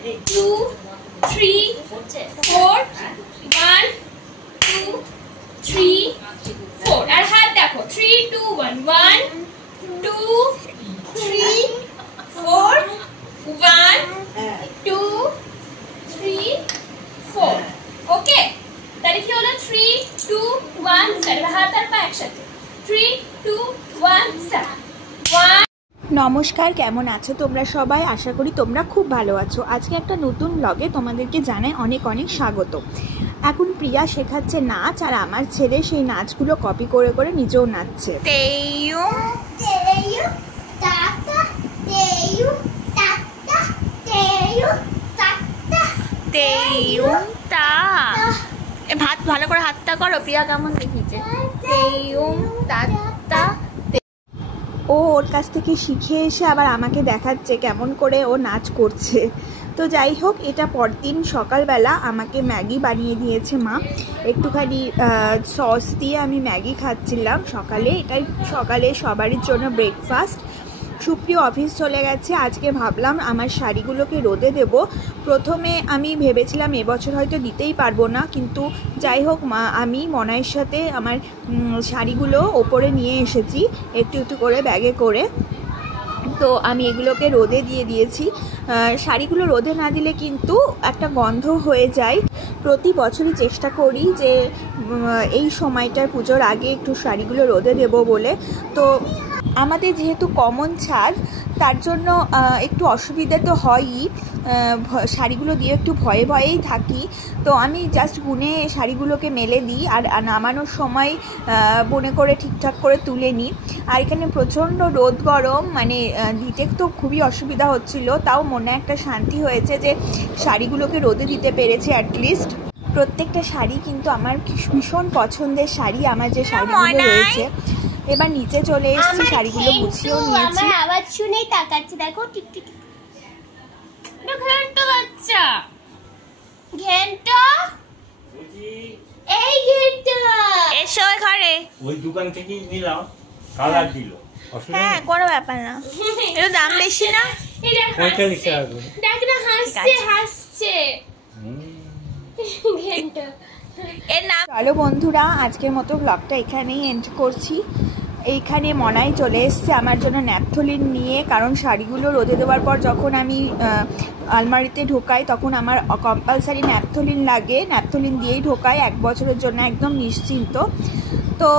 2 3 4 1 2 3 4 আর হাত দেখো 3 2 1 1 2 3 4 1 2 3 4 ওকে তাহলে কি হলো 3 2 1 স্টার্ট হাত আর পা একসাথে 3 2 1 স্টার্ট 1 নমস্কার, কেমন আছো তোমরা সবাই? আশা করি তোমরা খুব ভালো আছো। আজকে একটা নতুন ব্লগে তোমাদেরকে জানাই অনেক অনেক স্বাগত। এখন প্রিয়া শেখাচ্ছে নাচ, আর আমার ছেলে সেই নাচগুলো কপি করে করে নিজেও নাচছে। ভাত ভালো করে হাতটা করো, প্রিয়া কেমন দেখিছে। ও ওর কাছ থেকে শিখে এসে আবার আমাকে দেখাচ্ছে কেমন করে ও নাচ করছে। তো যাই হোক, এটা পরদিন সকালবেলা আমাকে ম্যাগি বানিয়ে দিয়েছে মা। একটুখানি সস দিয়ে আমি ম্যাগি খাচ্ছিলাম সকালে। এটাই সকালে সবারই জন্য ব্রেকফাস্ট। সুপ্রিয় অফিস চলে গেছে। আজকে ভাবলাম আমার শাড়িগুলোকে রোদে দেব। প্রথমে আমি ভেবেছিলাম এবছর হয়তো দিতেই পারবো না, কিন্তু যাই হোক আমি মনাইয়ের সাথে আমার শাড়িগুলো ওপরে নিয়ে এসেছি একটু একটু করে ব্যাগে করে। তো আমি এগুলোকে রোদে দিয়ে দিয়েছি। শাড়িগুলো রোদে না দিলে কিন্তু একটা গন্ধ হয়ে যায়। প্রতি বছরই চেষ্টা করি যে এই সময়টার পুজোর আগে একটু শাড়িগুলো রোদে দেব বলে। তো আমাদের যেহেতু কমন ছাদ, তার জন্য একটু অসুবিধা তো হয়ই। শাড়িগুলো দিয়ে একটু ভয়ে ভয়েই থাকি। তো আমি জাস্ট গুনে শাড়িগুলোকে মেলে দিই, আর নামানোর সময় মনে করে ঠিকঠাক করে তুলে নিই। আর এখানে প্রচণ্ড রোদ গরম, মানে দিতে তো খুবই অসুবিধা হচ্ছিল। তাও মনে একটা শান্তি হয়েছে যে শাড়িগুলোকে রোদে দিতে পেরেছি অ্যাটলিস্ট। প্রত্যেকটা শাড়ি কিন্তু আমার ভীষণ পছন্দের শাড়ি, আমার যে শাড়িগুলো রয়েছে। এবার নিচে চলে এসেছি, শাড়িগুলো গুছিয়েও নিয়েছি। আমার আওয়াজ শুনেই তাকাচ্ছি, দেখো টিকটিক। ঘেন্টো বাচ্চা, ঘেন্টো, এই ঘেন্টো এসো ঘরে। ওই দোকান থেকে নিলাম, কালার দিল। হ্যাঁ, কোনো ব্যাপার না, এর দাম বেশি না। 45 টাকা করে। দেখ না, হাসছে হাসছে ঘেন্টো। এর নাম। চলো বন্ধুরা, আজকের মতো ব্লগটা এখানেই এন্ড করছি। এইখানে মনাই চলে এসছে আমার জন্য ন্যাপথলিন নিয়ে, কারণ শাড়িগুলো রোদে দেওয়ার পর যখন আমি আলমারিতে ঢোকাই তখন আমার কম্পালসারি ন্যাপথলিন লাগে। ন্যাপথলিন দিয়েই ঢোকাই 1 বছরের জন্য, একদম নিশ্চিন্ত। তো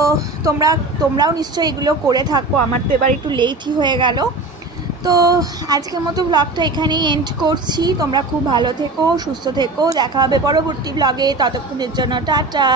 তোমরাও নিশ্চয়ই এগুলো করে থাকো। আমার তো এবার একটু লেটই হয়ে গেল। তো আজকের মতো ব্লগটা এখানেই এন্ড করছি। তোমরা খুব ভালো থেকো, সুস্থ থেকো। দেখা হবে পরবর্তী ব্লগে। ততক্ষণের জন্য টাটা।